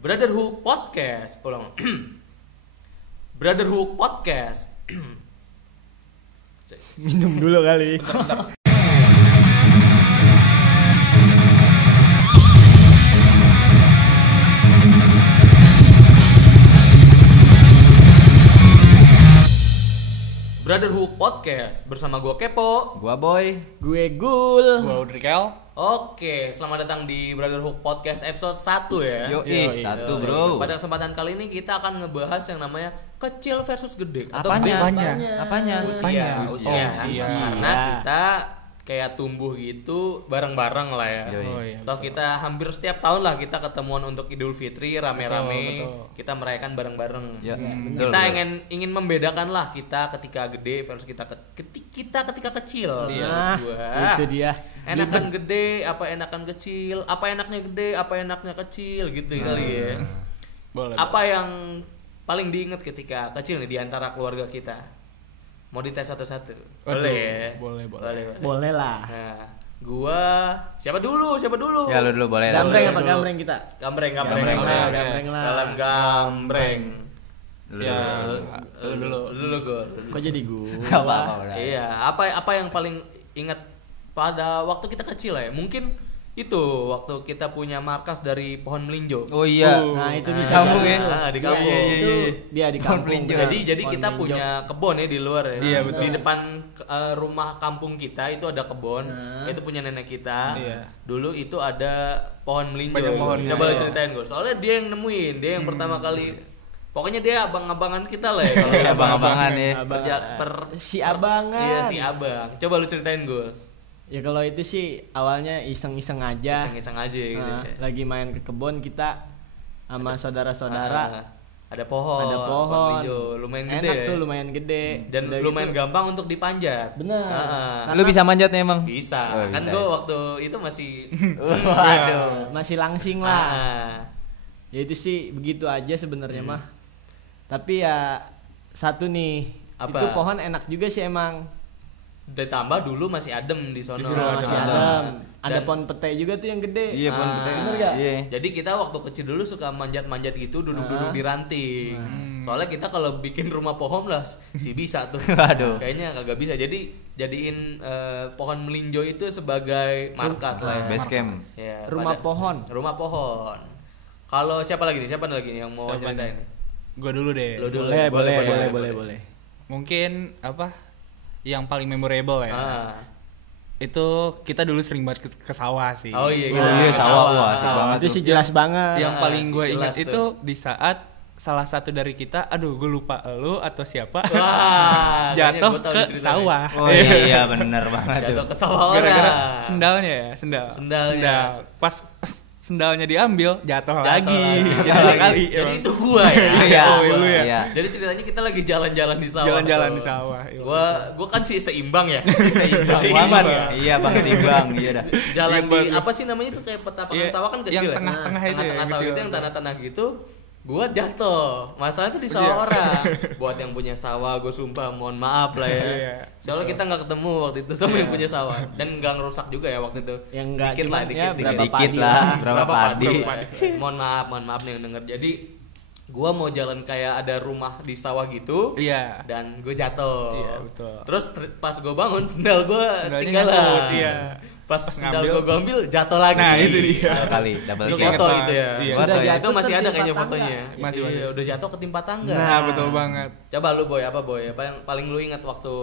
Brotherhood Podcast. Ulang. Brotherhood Podcast. Minum dulu kali. Bentar. Brotherhood Podcast bersama gue Kepo, gua Boy, Gue Gul. Gua Udrikel. Oke, selamat datang di Brotherhood Podcast episode 1 ya. Yoi, satu bro. Pada kesempatan kali ini kita akan ngebahas yang namanya kecil versus gede. Apanya? Usia. Usia. Karena kita kayak tumbuh gitu bareng-bareng lah ya. Oh, iya, Toh kita hampir setiap tahun lah kita ketemuan untuk Idul Fitri rame-rame. Betul. Kita merayakan bareng-bareng. Ya, Kita ingin membedakan lah kita ketika gede versus kita ketika kecil. Nah, itu dia. Enakan gede, apa enakan kecil, apa enaknya gede, apa enaknya kecil gitu kali ya. Boleh. Apa yang paling diingat ketika kecil nih di antara keluarga kita? Mau dites satu-satu? Boleh ya? Boleh. Boleh lah. Nah, gua siapa dulu? Ya lu dulu boleh. Gambreng apa dulu. gambreng kita? Gambreng Gambreng lah. Dalam gambreng. Dulu. Ya, lu dulu. Gua. Kok jadi gue? Enggak apa-apa udah. Iya, apa yang paling ingat pada waktu kita kecil ya? Mungkin itu waktu kita punya markas dari pohon melinjo. Oh iya. Nah, itu Nah, bisa kampung jadi. ya? Di kampung. Iya. Itu dia di kampung. Pelinjo. Jadi Pohon kita melinjo. punya kebun ya di luar ya. Iya, betul. Di depan rumah kampung kita itu ada kebun. Nah. Itu punya nenek kita. Iya. Dulu itu ada pohon melinjo. Banyak pohon, Coba iya. lu ceritain gue. Soalnya dia yang nemuin, dia yang pertama kali. Pokoknya dia abang-abangan kita lah ya kalau Iya, abang-abangan ya. Abang. Si per- abangan. Iya, si abang. Coba lu ceritain gue. Ya kalau itu sih awalnya iseng-iseng aja. Iseng-iseng aja gitu. Nah, ya. lagi main ke kebun kita sama saudara-saudara. Ada pohon. Ada pohon. melinjo. Lumayan gede Enak ya. tuh, lumayan gede. Dan Udah lumayan gitu, gampang untuk dipanjat. Bener. Heeh. Lu bisa manjat nih emang? Bisa. Oh, Kan bisa. gue waktu itu masih Waduh, masih langsing lah. Ah. Ya itu sih begitu aja sebenarnya mah. Tapi ya satu nih, Apa? itu pohon enak juga sih emang. Ditambah dulu masih adem di sono. Masih Ah. adem. Ada Dan- pohon petai juga tuh yang gede. Iya, pohon Ah. petai. Bener gak? Iya. Jadi kita waktu kecil dulu suka manjat-manjat gitu, duduk-duduk di ranting. Soalnya kita kalau bikin rumah pohon lah sih bisa tuh. Waduh. Kayaknya kagak bisa. Jadi jadiin pohon melinjo itu sebagai markas lah ya. Base camp. Ya, Rumah pohon. Rumah pohon. Kalau siapa lagi nih yang mau Siapa ceritain? Gua dulu deh. Lu dulu. Boleh. Mungkin apa? Yang paling memorable ya. Ah. Itu kita dulu sering banget ke sawah sih. Oh iya, Oh iya, sawah. Wah, asik Ah. banget. Itu sih jelas banget. Yang paling gue jelas ingat tuh. itu di saat salah satu dari kita, aduh gue lupa lu atau siapa, Wah, jatuh kayaknya gua tahu ke ceritanya. sawah. Oh iya, bener banget Jatuh tuh. ke sawah Gara-gara orang. sendalnya ya, Sendalnya. Pas sendalnya diambil, jatuh Jatuh lagi. lagi. Jatuh kali. Jadi emang. itu gua ya. Iya, Oh, lu ya. Iya. Jadi ceritanya kita lagi jalan-jalan di sawah. Jalan-jalan tuh. di sawah. Gua kan sih seimbang ya. Seimbang ya? Iya, Bang, seimbang. Iya dah. Jalan Iya, di Bang. apa sih namanya itu kayak petapakan Iya, sawah kan kecil yang ya. tengah-tengah itu ya, Tengah-tengah sawah kecil. itu yang tanah-tanah gitu. Gua jatuh. Masalahnya tuh di sawah orang. Buat yang punya sawah, gue sumpah mohon maaf lah ya. Iya. Soalnya kita nggak ketemu waktu itu sama yang punya sawah dan nggak ngerusak juga ya waktu itu. Yang nggak dikit lah, cuman dikit, ya berapa Dikit padi lah, lah. berapa padi. Mohon maaf nih yang denger. Jadi gua mau jalan kayak ada rumah di sawah gitu. Iya. Dan gue jatuh. Iya, betul. Terus pas gue bangun sendal gue Sendalnya tinggalan. nyangkut, iya. Pas sendal ngambil. gue ambil jatuh lagi. Nah, itu dia. Dua kali, double Itu Gua kick. foto inget itu ya. banget. Iya. Foto Sudah ya. jatuh Itu masih ada tertimpa kayaknya tangga. fotonya. Masih. Iya, udah jatuh ketimpa tangga. Nah, betul banget. Coba lu boy, apa boy? Apa yang paling lu ingat waktu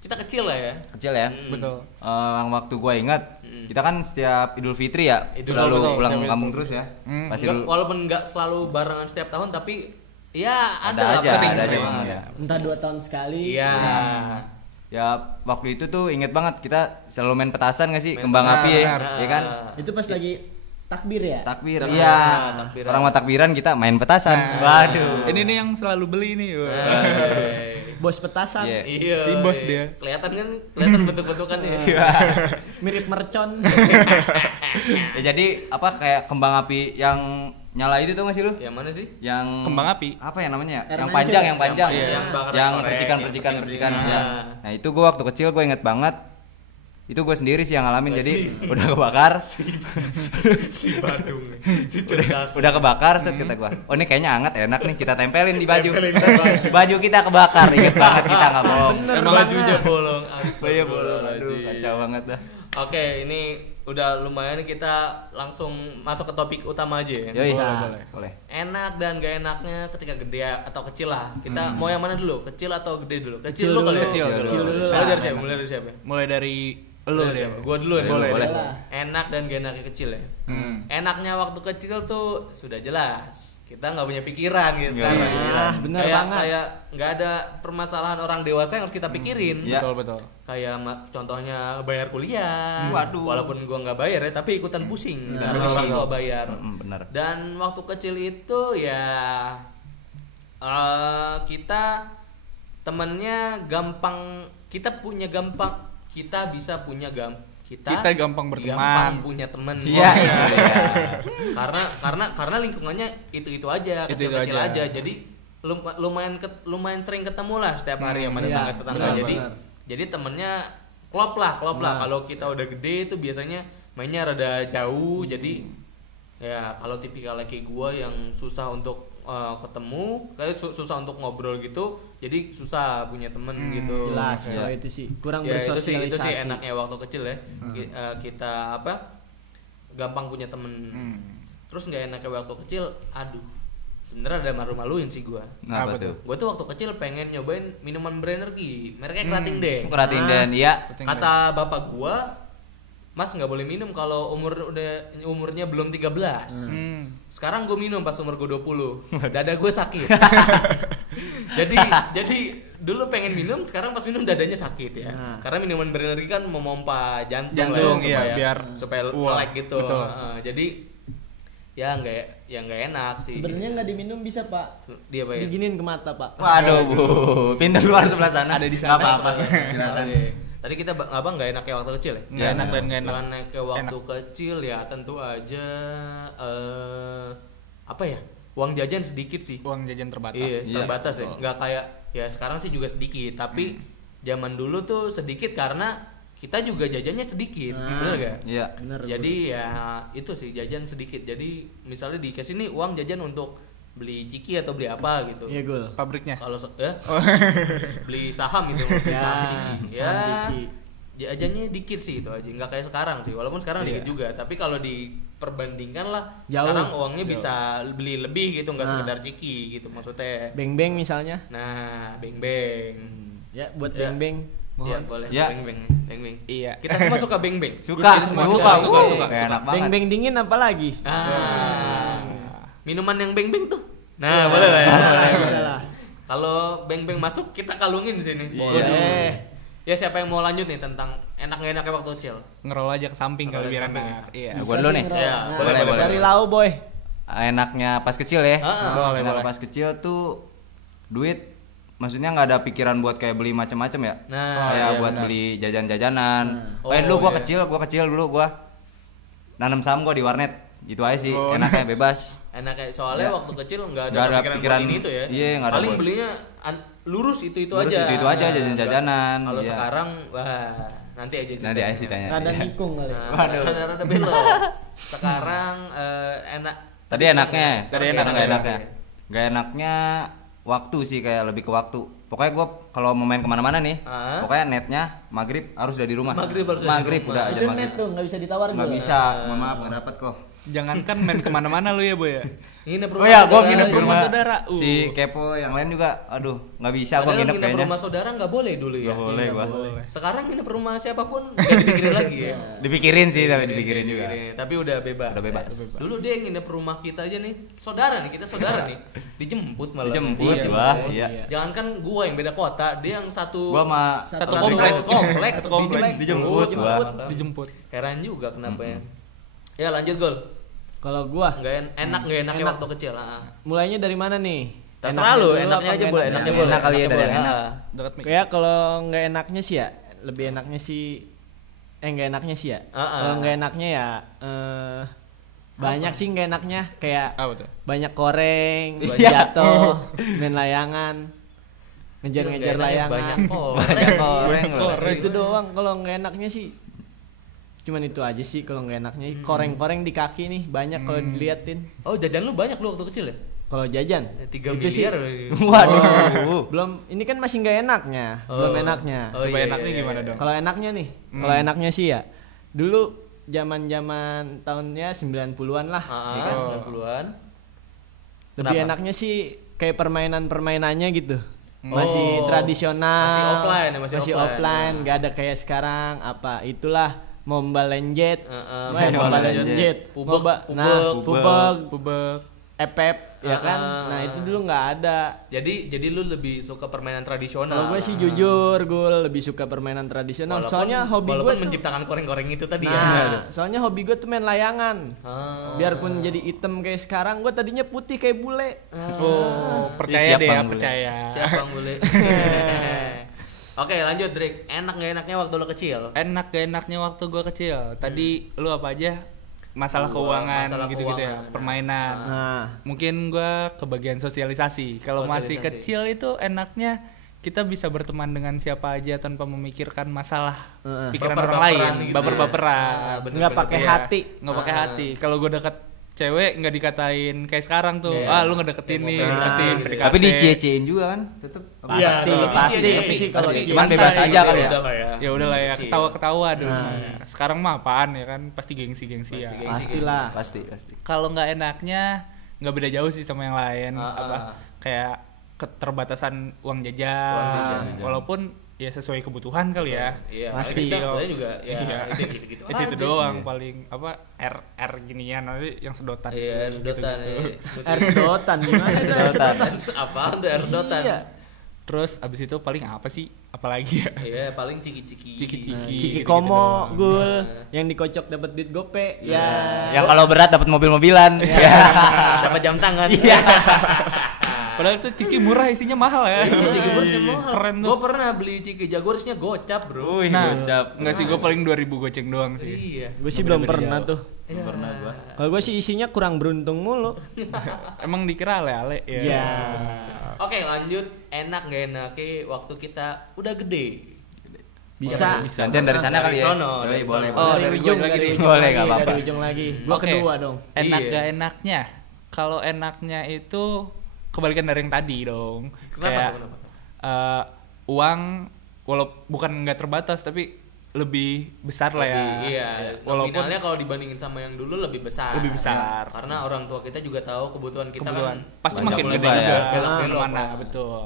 kita kecil lah ya? Kecil ya. Betul. Yang waktu gua ingat, kita kan setiap Idul Fitri ya, selalu betul. pulang Betul. kampung terus ya. Pas Nggak, Idul walaupun nggak selalu barengan setiap tahun tapi ya ada lah, aja, sering ada aja memang. memang ya. Entah 2 tahun sekali. Iya. Ya waktu itu tuh inget banget kita selalu main petasan nggak sih, Main kembang petasan, api ya, benar. ya kan? Itu pas lagi takbir ya? Takbir, Takbiran, iya. takbiran. Orang mau takbiran kita main petasan. Nah, Waduh. Ini nih yang selalu beli nih. Wah. Bos petasan. Iya. Iya. Si bos dia. Kelihatan kan, kelihatan bentuk-bentukannya. Mirip mercon. Ya jadi apa kayak kembang api yang nyala itu tuh nggak sih lu? Yang mana sih? Yang Kembang api. Apa ya namanya? Air Yang mancur. panjang, yang panjang. Yang bakar Yang korek, percikan-percikan yang percikan. percikan. Ya. Nah, itu gua waktu kecil gua inget banget. itu gue sendiri sih yang ngalamin, jadi udah kebakar. Si Badung. Si Udah kebakar, set kata gue, oh ini kayaknya hangat enak nih, kita tempelin di baju. Terus baju kita kebakar, inget banget kita nggak bohong. Emang bajunya bolong. Iya bolong, aduh kacau banget dah. Oke, ini udah lumayan, kita langsung masuk ke topik utama aja ya. Yoi, Boleh. Enak dan gak enaknya ketika gede atau kecil lah. Kita mau yang mana dulu? Kecil atau gede dulu? Kecil dulu kali ya? Kecil dulu. Mulai dari siapa? Mulai dari siapa? Mulai dari lu deh. Gua dulu nih. Boleh. Enak dan gak enaknya kecil ya. Enaknya waktu kecil tuh sudah jelas. Kita nggak punya pikiran gitu sekarang. Bener kayak, banget. Kayak nggak ada permasalahan orang dewasa yang harus kita pikirin. Ya. Betul. Kayak contohnya bayar kuliah. Waduh. Walaupun gua nggak bayar ya, tapi ikutan pusing. Nah, Karena orang tua bayar. Bener. Dan waktu kecil itu ya kita temennya gampang, kita bisa punya Kita gampang berteman. gampang punya temen. Iya. Karena lingkungannya itu aja, kecil-kecil aja. Jadi lumayan sering ketemu lah setiap hari sama tetangga. Jadi temennya klop lah. Kalau kita udah gede itu biasanya mainnya rada jauh. Jadi ya kalau tipikal kayak gua yang susah untuk ketemu, kayak susah untuk ngobrol gitu, jadi susah punya temen gitu. Jelas ya, itu sih kurang Ya, bersosialisasi. itu sih enaknya waktu kecil ya. Kita gampang punya temen. Terus nggak enaknya waktu kecil, aduh, sebenarnya ada malu-maluin sih gua. Apa tuh? Gua tuh waktu kecil pengen nyobain minuman berenergi, mereknya Krating Den. Keratin dan iya. Kata bapak gua, Mas nggak boleh minum kalau umurnya belum 13. Sekarang gue minum pas umur gue 20. Dada gue sakit. jadi dulu pengen minum, sekarang pas minum dadanya sakit ya. Karena minuman berenergi kan memompa jantung lah ya, supaya melek gitu. Jadi ya nggak enak sih. Sebenarnya nggak diminum bisa Pak. Dia apa ya? Diginin ke mata Pak. Waduh bu, pindah luar sebelah sana. Ada di sana. Nggak apa-apa. Tadi kita nggak enaknya waktu kecil ya? Nggak enak dan nggak enak. Nggak enaknya waktu kecil ya tentu aja apa ya? Uang jajan sedikit sih. Uang jajan terbatas. Iya, terbatas ya. Nggak kayak ya sekarang sih juga sedikit, tapi zaman dulu tuh sedikit karena kita juga jajannya sedikit. Bener gak? Iya. Bener. Jadi ya itu sih jajan sedikit. Jadi misalnya dikasih nih uang jajan untuk beli ciki atau beli apa gitu. Iya Gul. Pabriknya. Kalau beli saham gitu, beli saham ciki. Ya, jajannya dikit sih itu aja. Nggak kayak sekarang sih. Walaupun sekarang dikit juga, tapi kalau diperbandingkan lah, Jauh. sekarang uangnya bisa beli lebih gitu, nggak sekedar ciki gitu maksudnya. Beng-beng misalnya. Nah, beng-beng. Ya buat Ya. beng-beng. Iya, boleh. Ya. Beng-beng. Iya. Kita semua suka beng-beng. Suka. Enak banget. Beng-beng dingin apa lagi? Minuman yang beng-beng tuh. Nah, boleh lah ya. Bisa lah. Kalau beng-beng masuk kita kalungin di sini. Boleh. Ya siapa yang mau lanjut nih tentang enak-enaknya waktu kecil? Ngerol aja ke samping Ngerol kalau biar ke samping. enak. Iya. Gua dulu nih. Ya, Nah, boleh. Dari Lau boy. Enaknya pas kecil ya. Boleh. Enak pas kecil tuh duit, maksudnya nggak ada pikiran buat kayak beli macam-macam ya. Nah, kayak iya, buat benar. beli jajan-jajanan. Oh, Kayak dulu gua iya. kecil dulu gua nanam saham gua di warnet. Gitu aja sih, enaknya bebas. Enaknya soalnya Ya. waktu kecil nggak Nggak ada ada pikiran pikiran buat ini itu ya. iya, nggak ada Paling buat- belinya lurus itu Lurus aja. itu aja, jajan-jajanan, Kalau iya. sekarang wah nanti aja Nanti aja sih tanya. Rada Iya. nikung kali. Rada belok. Sekarang enak. Tadi enaknya, Sekarang enak enak, nggak enaknya. Nggak enaknya waktu sih, kayak lebih ke waktu. Pokoknya gue kalau mau main kemana-mana nih, pokoknya netnya maghrib harus udah di rumah. Maghrib harus udah di rumah. udah aja Itu maghrib. net tuh nggak bisa ditawar Nggak Gul. bisa, mohon maaf nggak dapet kok. Jangankan main kemana-mana lu ya boy ya. Nginep Oh ya, gue saudara. nginep di rumah saudara. Si Kepo yang lain juga, aduh nggak bisa gue Padahal nginep nginep kayaknya. rumah saudara nggak boleh dulu ya. Nggak boleh gua. Sekarang nginep rumah siapapun nggak dipikirin lagi ya. Dipikirin sih, tapi dipikirin juga. Tapi udah bebas. Udah bebas. Dulu dia nginep rumah kita aja nih, saudara nih, kita saudara nih. Dijemput malah. Dijemput, Iya. wah, iya. Jangankan gua yang beda kota, dia yang satu Gua sama Satu komplek. komplek, Satu komplek. Dijemput, gua. Dijemput. Heran juga kenapa ya. Ya lanjut Gol. Kalau gua Nggak enaknya waktu kecil. mulainya dari mana nih? Terserah lu, enaknya aja boleh, enaknya boleh. Enak kali ya, dari yang boleh. enak. Dekat mic. Kayak kalau nggak enaknya sih ya, lebih enaknya sih nggak enaknya sih ya. Kalau nggak enaknya ya banyak sih nggak enaknya, kayak Apa tuh? banyak koreng, Banyak. jatuh, main layangan, ngejar-ngejar Nggak enaknya layangan. Banyak Banyak koreng loh. Itu doang kalau nggak enaknya sih. Cuman itu aja sih kalau nggak enaknya. Koreng-koreng di kaki nih banyak kalau diliatin. Oh, jajan lu banyak lu waktu kecil ya? Kalau jajan 3 itu miliar. Waduh. belum, ini kan masih nggak enaknya. Belum enaknya. Coba enaknya gimana dong? Kalau enaknya nih, kalau enaknya sih ya dulu zaman-zaman tahunnya 90-an lah. Ya kan 90-an. Lebih Kenapa? enaknya sih kayak permainan-permainannya gitu. Masih tradisional. Masih offline, nggak ada kayak sekarang apa itulah Mobile Legends. Mobile Legends. Pubeg. Epep ya kan. Nah, itu dulu nggak ada. Jadi lu lebih suka permainan tradisional. Kalau gue sih jujur, gue lebih suka permainan tradisional. Soalnya hobi gue walaupun menciptakan koreng-koreng itu tadi ya. Soalnya hobi gue tuh main layangan. Biarpun jadi hitam kayak sekarang, gue tadinya putih kayak bule. Percaya deh ya, percaya. Siap Bang Bule. Oke, lanjut Drake. Enak gak enaknya waktu lo kecil? Enak gak enaknya waktu gua kecil. Tadi lu apa aja? Masalah keuangan gitu-gitu ya, permainan. Mungkin gua kebagian sosialisasi. Kalau masih kecil itu enaknya kita bisa berteman dengan siapa aja tanpa memikirkan masalah pikiran orang lain, gitu baper-baperan. Nggak pakai hati. Nggak pakai hati. Kalau gua deket cewek nggak dikatain kayak sekarang tuh, lu ngedeketin nih, PDKT. Tapi dicie-ciein juga kan, tetep. Pasti. Tapi sih kalau cuman bebas aja kali ya. Ya udah lah ya, ketawa-ketawa dong. Sekarang mah apaan ya kan, pasti gengsi-gengsi ya. Pastilah. Pasti. Kalau nggak enaknya nggak beda jauh sih sama yang lain. Kayak keterbatasan uang jajan. Walaupun ya sesuai kebutuhan kali ya. Iya, pasti. Contohnya juga ya gitu-gitu itu doang paling apa R ginian nanti yang sedotan. Iya, sedotan. Air sedotan gimana? Sedotan. Apaan tuh air sedotan? Iya. Terus abis itu paling apa sih? Apalagi ya? Iya, paling ciki-ciki. Ciki komo, gul, yang dikocok dapat duit gope. Ya. Yang kalau berat dapat mobil-mobilan. Dapat jam tangan. Padahal itu ciki murah, isinya mahal ya. Ciki Jaguarsnya mahal. Keren tuh. Gue pernah beli ciki Jaguarsnya gocap, bro. Gocap. Enggak sih, gue paling 2.000 goceng doang sih. Iya. Gue sih belum pernah tuh. Belum pernah gua. Kalau gue sih isinya kurang beruntung mulu. Emang dikira ale-ale ya. Iya. Oke, lanjut. Enak gak enaknya waktu kita udah gede? Bisa. Gantian dari sana kali ya. Dari Boleh. Oh, dari ujung gua lagi nih. Boleh, nggak apa-apa. Dari ujung lagi. Gua Oke. kedua dong. Enak Iya. gak enaknya? Kalau enaknya itu kebalikan dari yang tadi dong. Kenapa? Uang bukan nggak terbatas tapi lebih besar lah ya. Iya. Walaupun Nominalnya kalau dibandingin sama yang dulu lebih besar. Lebih besar. Karena orang tua kita juga tahu kebutuhan kita kebutuhan kan pasti banyak makin mulai gede banyak juga. belok-belok Mana lah. betul.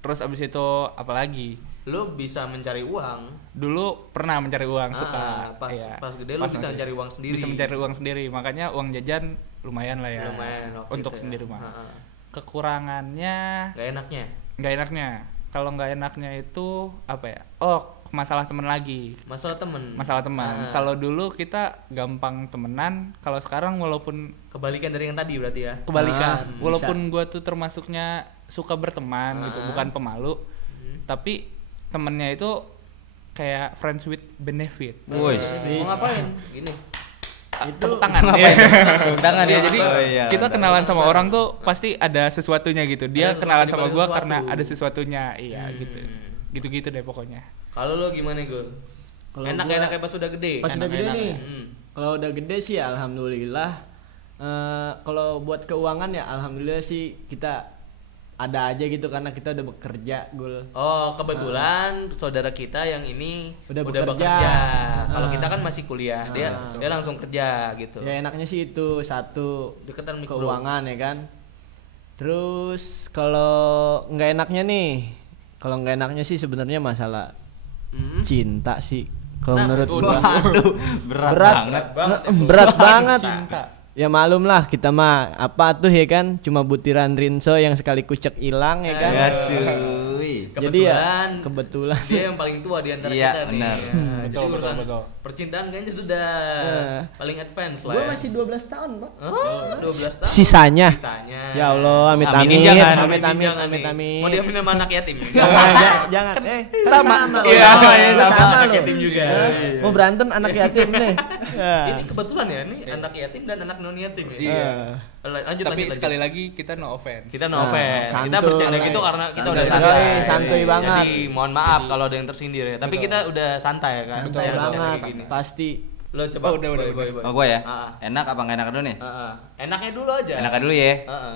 Terus abis itu apalagi? Lu bisa mencari uang. Dulu pernah mencari uang suka. Pas Iya. pas gede lu Pas bisa masih- mencari uang sendiri. Bisa mencari uang sendiri. Makanya uang jajan lumayan lah ya. Lumayan waktu untuk itu ya. sendiri mah. Heeh. Kekurangannya Gak enaknya. nggak enaknya. Kalau nggak enaknya itu apa ya? Oh, masalah temen lagi. Masalah temen. Masalah teman. Kalau dulu kita gampang temenan, kalau sekarang walaupun Kebalikan dari yang tadi berarti ya. kebalikan, bisa. walaupun gua tuh termasuknya suka berteman gitu, bukan pemalu, tapi temennya itu kayak friends with benefit. Woi. Mau ngapain? Gini. Tepuk tangan. Iya. Tepuk tangan Iya, ya. jadi Oh, iya. kita kenalan sama orang tuh pasti ada sesuatunya gitu. Dia Ada kenalan sesuatu sama dibalik gua sesuatu. karena ada sesuatunya. Iya, gitu. Gitu-gitu deh pokoknya. Kalau lu gimana, Gun? Kalau Enak-enaknya pas udah gede. Pas udah gede Enak-enak. nih. Kalau udah gede sih alhamdulillah. Kalau buat keuangan ya alhamdulillah sih kita ada aja gitu karena kita udah bekerja, Gul. Oh, kebetulan saudara kita yang ini Udah bekerja. bekerja. Kalau kita kan masih kuliah, dia langsung kerja gitu. Ya enaknya sih itu satu Deketan mic, bro. keuangan ya kan. Terus kalau nggak enaknya sih sebenarnya masalah cinta sih. Kalau menurut gua berat banget. Ya malum lah kita mah apa tuh ya kan cuma butiran rinso yang sekali kucek hilang ya kan. Jadi ya kebetulan dia yang paling tua di antara Iya, kita nih. benar. Ya, jadi Betul, urusan betul. percintaan kayaknya sudah paling advance lah. gua ya. masih 12 tahun, Pak. Oh, 12 tahun. Sisanya. Sisanya. Ya Allah, amit Aminin amit, jangan. amit amit, Jangan amit nih. amit. Mau diambil sama anak yatim. Jangan. sama. Iya, sama sama anak lo. yatim juga. Mau berantem anak yatim nih. Ini kebetulan ya, ini anak yatim dan anak non yatim ya. Iya. Lanjut, Tapi lanjut. sekali lagi kita no offense. Kita no offense. Kita santuy. bercanda gitu karena kita udah Santuy. santai. Santuy banget. Jadi mohon maaf kalau ada yang tersindir ya. Tapi kita udah santai kan. Santai Yang bercanda banget, kayak gini. pasti. Lo coba. Udah. Oh gua ya. Enak apa nggak enak dulu nih? Enaknya dulu aja. Enaknya dulu ya.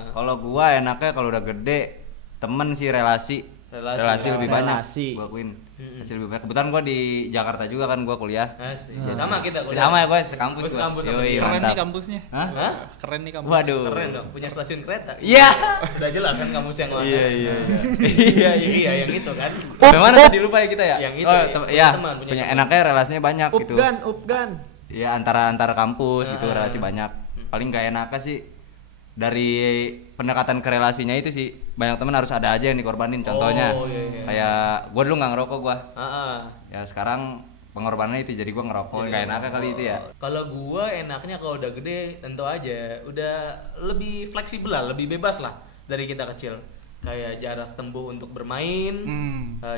Kalau gua enaknya kalau udah gede temen sih relasi lebih banyak. Gua akuin. Relasi lebih banyak. Kebetulan gua di Jakarta juga kan gua kuliah. Ya sama kita kuliah. Sama ya gua sekampus gua. Keren nih kampusnya. Hah? Keren nih kampus. Waduh. Keren dong, punya stasiun kereta. Iya. Udah jelas kan kampus yang mana. Iya, yang itu kan. Bagaimana tadi lupa ya kita ya? Yang itu. Punya enaknya relasinya banyak gitu. Upgan. Ya antara kampus gitu relasi banyak. Paling gak enaknya sih dari pendekatan ke relasinya itu sih banyak teman harus ada aja yang dikorbanin. Contohnya kayak gue dulu nggak ngerokok gue. Ya sekarang pengorbanannya itu jadi gue ngerokok. Gak enaknya kali itu ya. Kalau gue enaknya kalau udah gede tentu aja udah lebih fleksibel lah, lebih bebas lah dari kita kecil. Kayak jarak tempuh untuk bermain,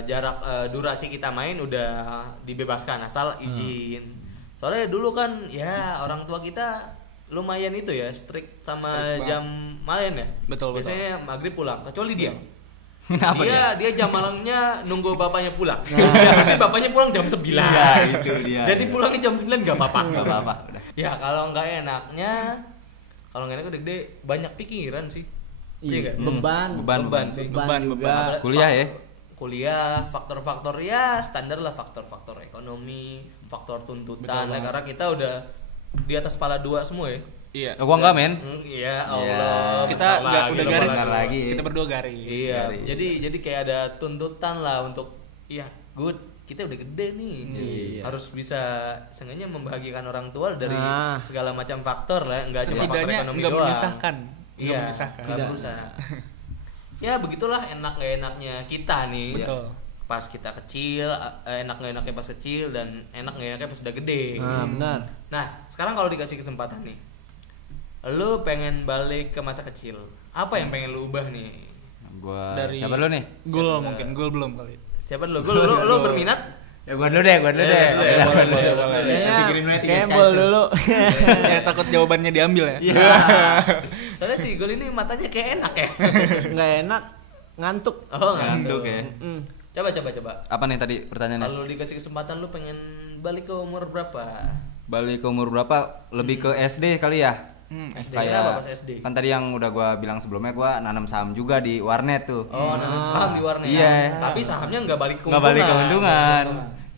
jarak durasi kita main udah dibebaskan asal izin. Soalnya dulu kan ya orang tua kita lumayan itu ya strict sama jam main ya. Betul. Biasanya maghrib pulang, kecuali dia. Kenapa Dia jam malamnya nunggu bapaknya pulang. Tapi bapaknya pulang jam 9. Iya, itu dia. Jadi pulangnya jam 9 enggak apa-apa. Enggak apa-apa, udah. Ya kalau enggak enaknya udah gede banyak pikiran sih. Iya enggak? Beban sih. Beban juga. Kuliah ya. Kuliah, faktor-faktor ya standar lah, faktor-faktor ekonomi, faktor tuntutan lah, karena kita udah di atas kepala 2 semua ya. Iya. Gua enggak men. Iya, Allah. Kita enggak udah garis lagi. Kita berdua garis. Iya. Jadi kayak ada tuntutan lah untuk good. Kita udah gede nih. Harus bisa seenggaknya membahagiakan orang tua dari segala macam faktor lah, enggak cuma faktor ekonomi doang. Enggak menyusahkan. Iya, enggak berusaha. Ya begitulah enak gak enaknya kita nih. Betul. Pas kita kecil, enak gak enaknya pas kecil dan enak gak enaknya pas udah gede. Benar. Nah, sekarang kalau dikasih kesempatan nih, lu pengen balik ke masa kecil, apa yang pengen lu ubah nih? Gua dari siapa lu nih? Gul mungkin, Gul belum kali. Siapa dulu? Lu berminat? Ya gua dulu deh. Boleh. Kayak dulu. Ya takut jawabannya diambil ya. Iya. Soalnya si Gul ini matanya kayak enak ya. Nggak enak, ngantuk. Oh, ngantuk ya. Coba. Apa nih tadi pertanyaannya? Kalau dikasih kesempatan lu pengen balik ke umur berapa? Balik ke umur berapa? Lebih ke SD kali ya? SD kayak apa pas SD? Kan tadi yang udah gua bilang sebelumnya gua nanam saham juga di warnet tuh. Oh, nanam saham di warnet. Iya. Tapi sahamnya nggak balik keuntungan. Nggak balik keuntungan.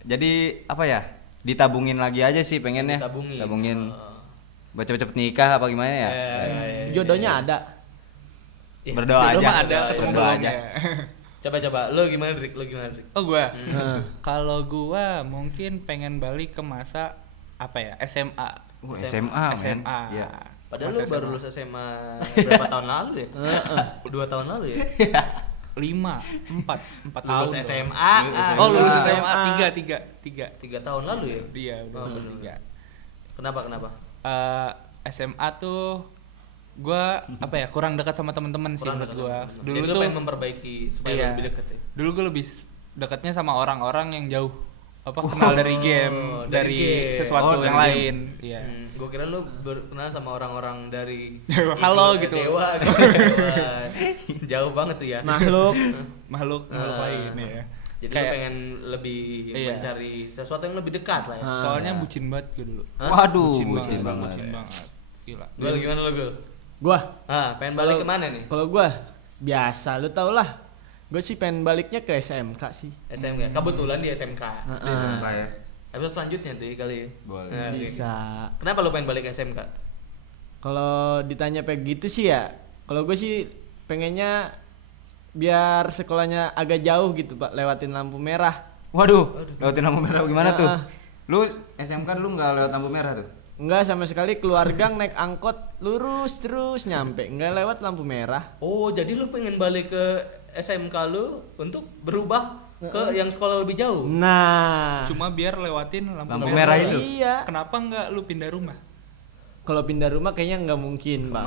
Jadi apa ya? Ditabungin lagi aja sih pengennya. Tabungin. Buat cepet-cepet nikah apa gimana ya? Jodohnya ada. Berdoa aja. Ada, berdoa aja. Coba. Lu gimana, Rik? Oh, gua. Kalau gua mungkin pengen balik ke masa apa ya? SMA. SMA. Iya. Padahal lu baru lulus SMA berapa tahun lalu ya? 2 tahun lalu ya? 4 tahun. Lulus SMA. Oh, lulus SMA 3 tahun lalu ya? Iya, udah 3. Kenapa? SMA tuh gua apa ya, kurang dekat sama teman-teman sih menurut gua. Dulu tuh pengen memperbaiki supaya lebih dekat ya. Dulu gua lebih dekatnya sama orang-orang yang jauh. Kenal dari game, dari sesuatu yang lain. Iya. Gua kira lu berkenalan sama orang-orang dari halo gitu. Dewa. Jauh banget tuh ya. Makhluk lain ya. Jadi lu pengen lebih mencari sesuatu yang lebih dekat lah ya. Soalnya bucin banget gue dulu. Waduh, bucin banget. Gila. Gua gimana lu, Gul? Gua pengen balik kemana nih? Kalau gua biasa, lu tau lah. Gue sih pengen baliknya ke SMK sih. SMK. Kebetulan di SMK. Di SMK ya. Episode selanjutnya tuh kali ya. Boleh. Bisa. Kenapa lu pengen balik ke SMK? Kalau ditanya kayak gitu sih ya, kalau gue sih pengennya biar sekolahnya agak jauh gitu Pak, lewatin lampu merah. Waduh, lewatin lampu merah gimana tuh? Lu SMK dulu nggak lewat lampu merah tuh? Enggak sama sekali, keluarga naik angkot lurus terus nyampe, nggak lewat lampu merah. Oh, jadi lu pengen balik ke SMK lu untuk berubah ke yang sekolah lebih jauh? Nah, cuma biar lewatin lampu merah itu. Iya. Kenapa nggak lu pindah rumah? Kalau pindah rumah kayaknya nggak mungkin, Pak.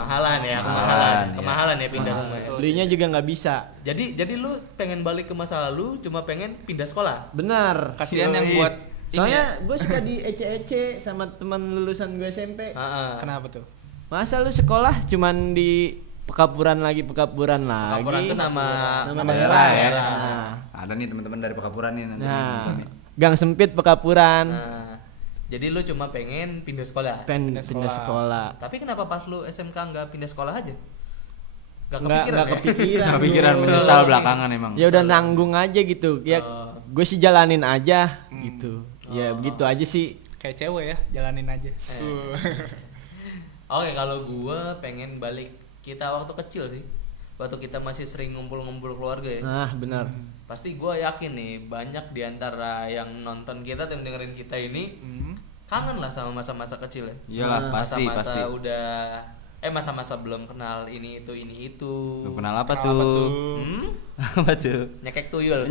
Kemahalan ya pindah rumah. Belinya juga nggak bisa. Jadi lu pengen balik ke masa lalu cuma pengen pindah sekolah? Benar. Kasihan yang buat soalnya gue suka di ece-ece sama teman lulusan gue SMP. Kenapa tuh? Masa lu sekolah cuman di Pekapuran lagi. Pekapuran itu nama daerah ya. Ada nih teman-teman dari Pekapuran nih nanti. Gang sempit Pekapuran. Jadi lu cuma pengen pindah sekolah. Pindah sekolah. Tapi kenapa pas lu SMK nggak pindah sekolah aja? Nggak kepikiran menyesal belakangan emang. Ya udah nanggung aja gitu. Ya gue sih jalanin aja gitu. Ya begitu aja sih. Kayak cewek ya, jalanin aja. Oke, kalau gue pengen balik kita waktu kecil sih. Waktu kita masih sering ngumpul-ngumpul keluarga ya. Nah benar. Pasti gue yakin nih banyak diantara yang nonton kita, yang dengerin kita ini kangen lah sama masa-masa kecil ya. Iyalah pasti. Masa-masa udah masa-masa belum kenal ini itu. Belum kenal apa tuh? Apa tuh? Nyekek tuyul.